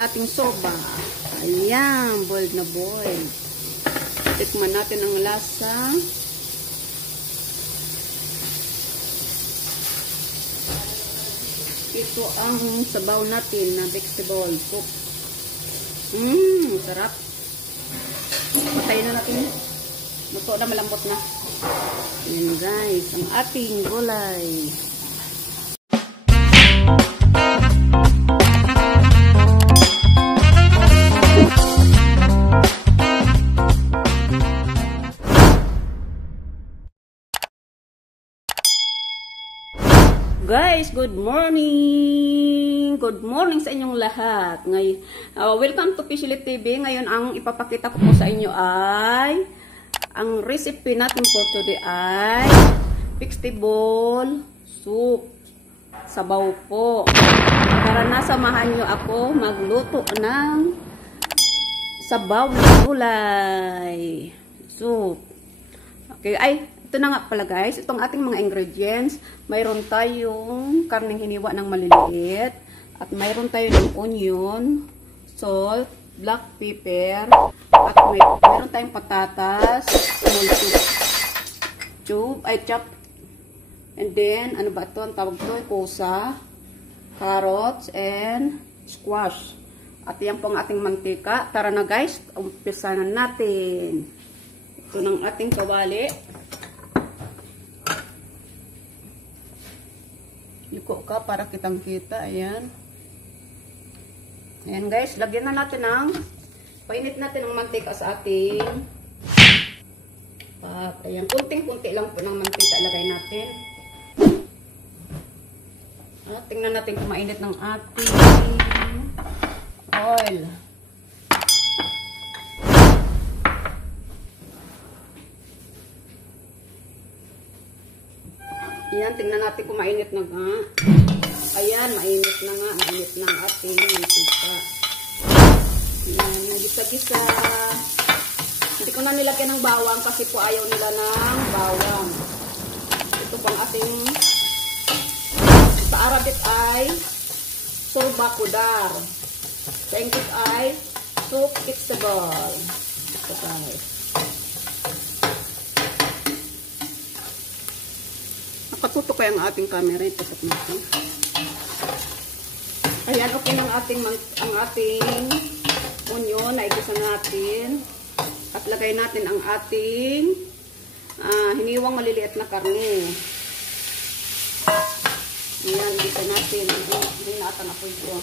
Ating soba. Ayan, boiled na boiled. Tikman natin ang lasa. Ito ang sabaw natin na vegetable soup. Sarap. Patayin na natin. Luto na, malambot na. Ayan guys, ang ating gulay. Guys, good morning! Good morning sa inyong lahat. Welcome to Pishlit TV. Ngayon, ang ipapakita ko po sa inyo ay ang recipe natin for today ay vegetable soup. Sabaw po. Para nasamahan nyo ako magluto ng sabaw ng gulay. Soup. Okay, ito na nga pala guys, itong ating mga ingredients, mayroon tayong karneng hiniwa ng maliliit, at mayroon tayong onion, salt, black pepper, at mayroon tayong patatas, small chop, and then, ano ba ito, ang tawag ito, kusa, carrots, and squash. At yan po ang ating mantika. Tara na guys, umpisa na natin. Ito ng ating kawali. Liko ka para kitang kita. Ayan. Ayan guys. Lagyan na natin painit natin ang mantika sa ating pat. Ayan. Kunting-kunti lang po ng mantika lagay natin. At tingnan natin kung mainit ng ating oil. Ayan, tingnan natin kung mainit na nga. Ayan, mainit na nga. Mainit na ang ating mantika. Ayan, nagisa-gisa. Hindi ko na nilagyan ng bawang kasi po ayaw nila ng bawang. Ito pang ating sa Arabic ay surba kudar. Sa English ay soup vegetable. Ito guys. Nakatuto ko yung ating camera. Itutok natin. Ayan, okay ng ang ating onion. Naigisa natin. At lagay natin ang ating hiniwang maliliit na karne. Ayan, igisa natin. Hindi na ata na po ito.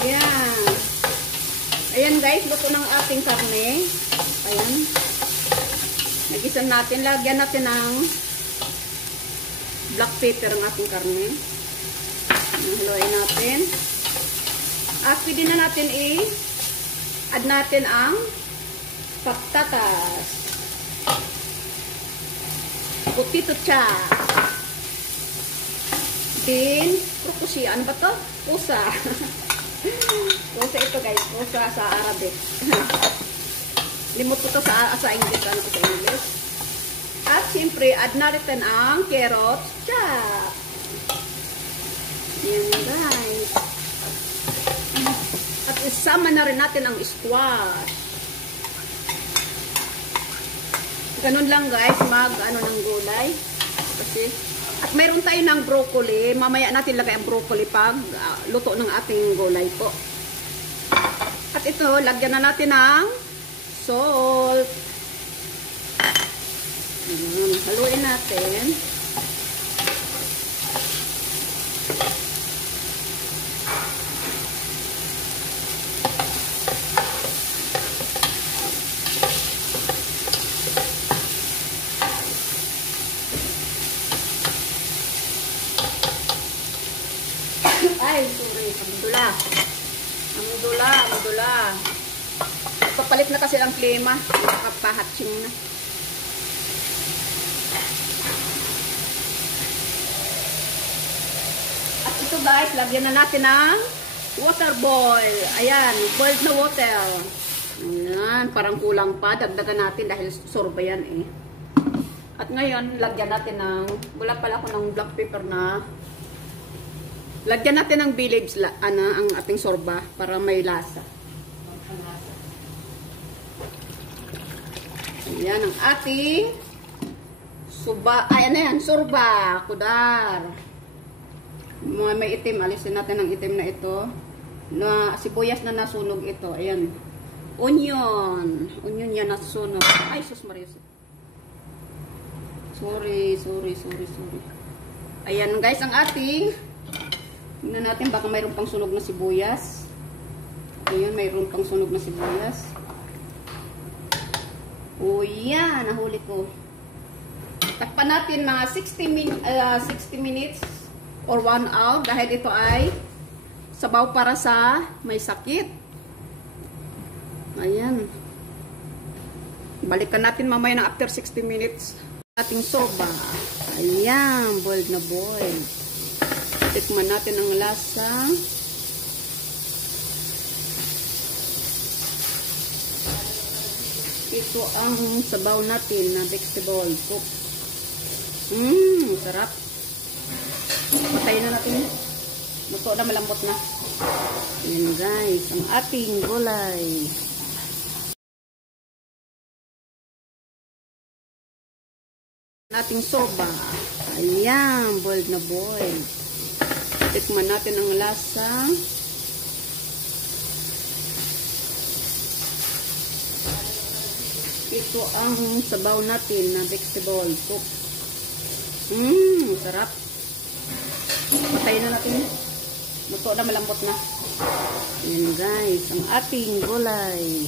Ayan. Ayan guys, luto ng ating karne. Ayan. Nagisan natin. Lagyan natin ng black pepper ang ating karne. Haluin natin. Pwede na natin add natin ang patatas. Potato chop. Then, krukusi. Ano ba to? Pusa. Pusa ito guys. Pusa sa Arabic. Limot ko to sa English. Ano ko sa English. At siyempre, add natin ang carrots chop. Yan guys. At isama na rin natin ang squash. Ganun lang guys. Ng gulay. Kasi at mayroon tayo ng broccoli. Mamaya natin lagay ang broccoli pag luto ng ating gulay po. At ito, lagyan na natin ng salt. Haluin natin. Ay, sorry. Amdula. Papalit na kasi ang klima. Nakapahatsing na. ito guys, lagyan na natin ng water boil. Ayan, boiled na water. Ayan, parang kulang pa. Dagdagan natin dahil sorba yan eh. At ngayon, lagyan natin ng, wala pala ako ng black pepper na. Lagyan natin ng village, ang ating sorba para may lasa. Ayan, ang ating suba, ay ano yan, sorba, kudar. May itim, alisin natin ang itim na ito. Na sibuyas na nasunog ito. Ayan. Onion yan nasunog. Ay, sus Maria. Sorry. Ayan guys, ang ating. Tingnan natin baka mayroon pang sunog na sibuyas. Ayan, mayroon pang sunog na sibuyas. O yan, nahuli ko. Takpan natin mga 60 minutes or 1 hour dahil ito ay sabaw para sa may sakit. Ayan. Balikan natin mamaya ng after 60 minutes. Ating soba. Ayan, boiled na boiled. Tikman natin ang lasa. Ito ang sabaw natin na vegetable soup. Sarap. Patayin na natin. Luto na, malambot na. Ayan guys, ang ating gulay. Nating soba. Ayan, boiled na boiled. Tikman natin ang lasa. Ito ang sabaw natin na vegetable soup. Sarap. Patayin na natin. Luto na, malambot na. Ayan guys, ang ating gulay.